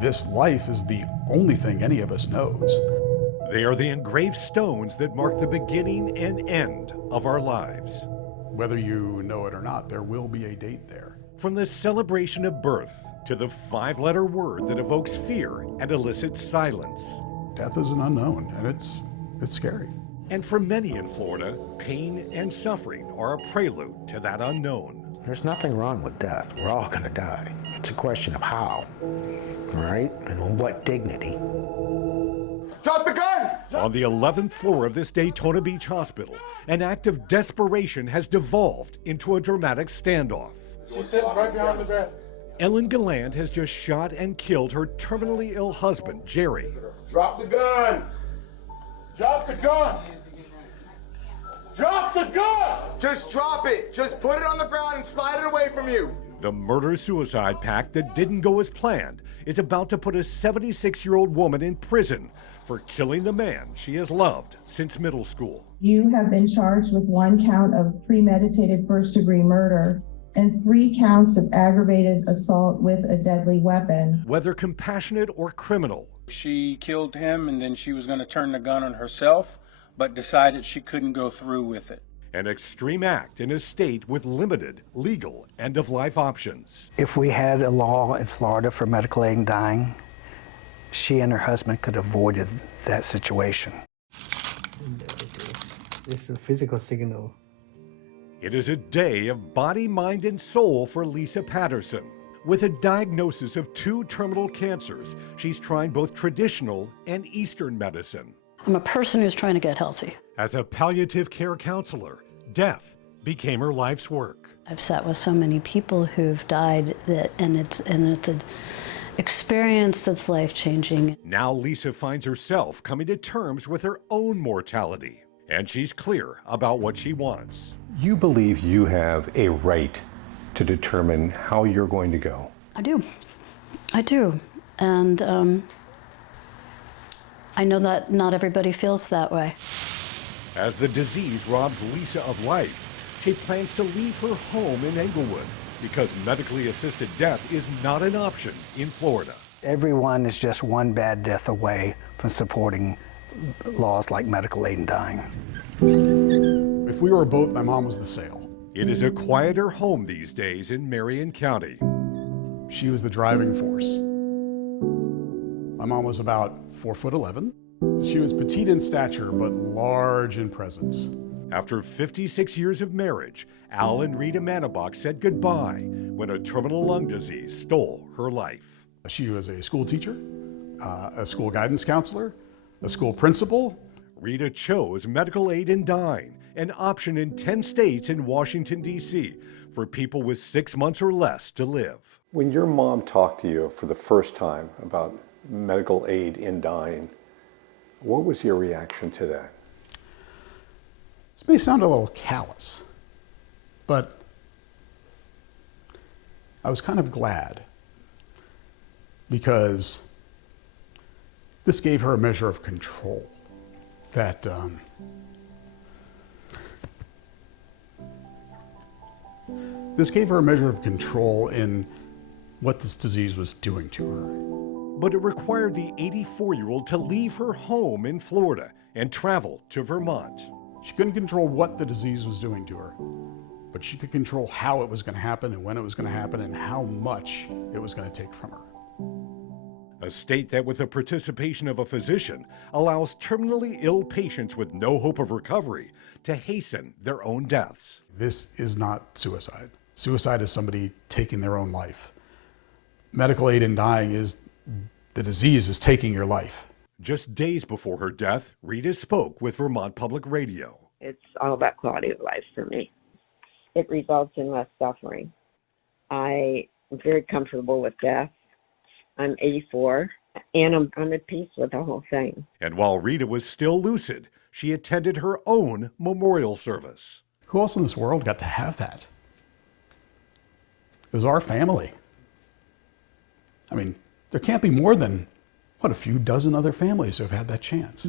this life is the only thing any of us knows. They are the engraved stones that mark the beginning and end of our lives. Whether you know it or not, there will be a date there. From the celebration of birth to the 5-letter word that evokes fear and elicits silence. Death is an unknown, and it's scary. And for many in Florida, pain and suffering are a prelude to that unknown. There's nothing wrong with death. We're all going to die. It's a question of how, right? And with what dignity. Drop the gun! On the 11th floor of this Daytona Beach hospital, an act of desperation has devolved into a dramatic standoff. She's sitting right behind the bed. Ellen Galland has just shot and killed her terminally ill husband, Jerry. Drop the gun! Drop the gun! Drop the gun! Just drop it. Just put it on the ground and slide it away from you. The murder-suicide pact that didn't go as planned is about to put a 76-year-old woman in prison for killing the man she has loved since middle school. You have been charged with 1 count of premeditated first-degree murder and 3 counts of aggravated assault with a deadly weapon. Whether compassionate or criminal, she killed him and then she was going to turn the gun on herself, but decided she couldn't go through with it. An extreme act in a state with limited legal end-of-life options. If we had a law in Florida for medical aid in dying, she and her husband could have avoided that situation. This is a physical signal. It is a day of body, mind, and soul for Lisa Patterson. With a diagnosis of 2 terminal cancers, she's trying both traditional and Eastern medicine. I'm a person who's trying to get healthy. As a palliative care counselor, death became her life's work. I've sat with so many people who've died and it's an experience that's life-changing. Now Lisa finds herself coming to terms with her own mortality, and she's clear about what she wants. You believe you have a right to determine how you're going to go. I do. I do. And I know that not everybody feels that way. As the disease robs Lisa of life, she plans to leave her home in Englewood because medically assisted death is not an option in Florida. Everyone is just one bad death away from supporting laws like medical aid in dying. If we were a boat, my mom was the sail. It is a quieter home these days in Marion County. She was the driving force. My mom was about 4'11". She was petite in stature, but large in presence. After 56 years of marriage, Al and Rita Manabach said goodbye when a terminal lung disease stole her life. She was a school teacher, a school guidance counselor, a school principal. Rita chose medical aid in dying, an option in 10 states in Washington, D.C. for people with 6 months or less to live. When your mom talked to you for the first time about medical aid in dying, what was your reaction to that? This may sound a little callous, but I was kind of glad because this gave her a measure of control that this gave her a measure of control in what this disease was doing to her. But it required the 84-year-old to leave her home in Florida and travel to Vermont. She couldn't control what the disease was doing to her, but she could control how it was going to happen and when it was going to happen and how much it was going to take from her. A state that, with the participation of a physician, allows terminally ill patients with no hope of recovery to hasten their own deaths. This is not suicide. Suicide is somebody taking their own life. Medical aid in dying is the disease is taking your life. Just days before her death, Rita spoke with Vermont Public Radio. It's all about quality of life for me. It results in less suffering. I am very comfortable with death. I'm 84, and I'm at peace with the whole thing. And while Rita was still lucid, she attended her own memorial service. Who else in this world got to have that? It was our family. I mean, there can't be more than, a few dozen other families who have had that chance.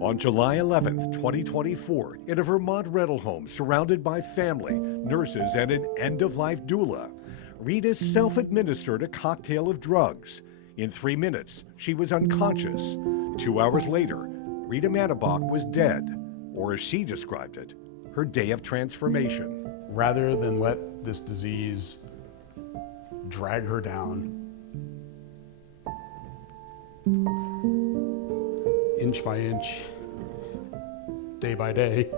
On July 11th, 2024, in a Vermont rental home surrounded by family, nurses, and an end-of-life doula, Rita self-administered a cocktail of drugs. In 3 minutes, she was unconscious. 2 hours later, Rita Manabach was dead, or as she described it, her day of transformation. Rather than let this disease drag her down, inch by inch, day by day,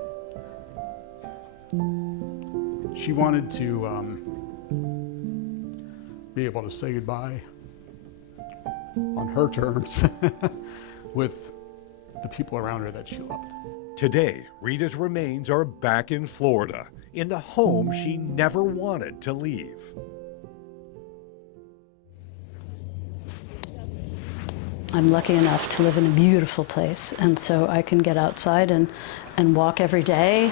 she wanted to be able to say goodbye on her terms with the people around her that she loved. Today, Rita's remains are back in Florida, in the home she never wanted to leave. I'm lucky enough to live in a beautiful place, and so I can get outside and walk every day.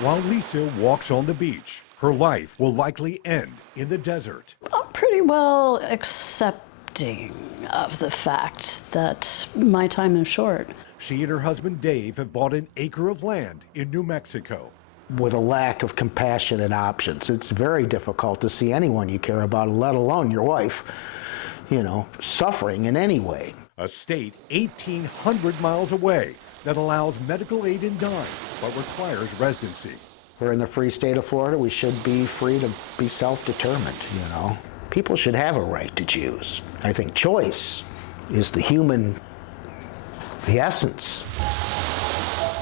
While Lisa walks on the beach, her life will likely end in the desert. I'm pretty well accepting of the fact that my time is short. She and her husband Dave have bought an acre of land in New Mexico. With a lack of compassion and options, it's very difficult to see anyone you care about, let alone your wife, suffering in any way. A state 1,800 miles away that allows medical aid in dying, but requires residency. We're in the free state of Florida. We should be free to be self-determined, People should have a right to choose. I think choice is the essence.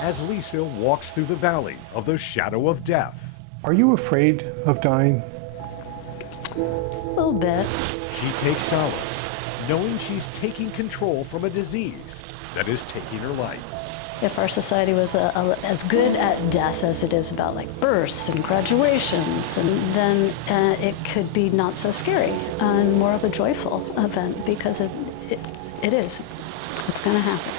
As Lisa walks through the valley of the shadow of death. Are you afraid of dying? A little bit. She takes solace, knowing she's taking control from a disease that is taking her life. If our society was as good at death as it is about births and graduations, and then it could be not so scary and more of a joyful event, because it is. It's going to happen.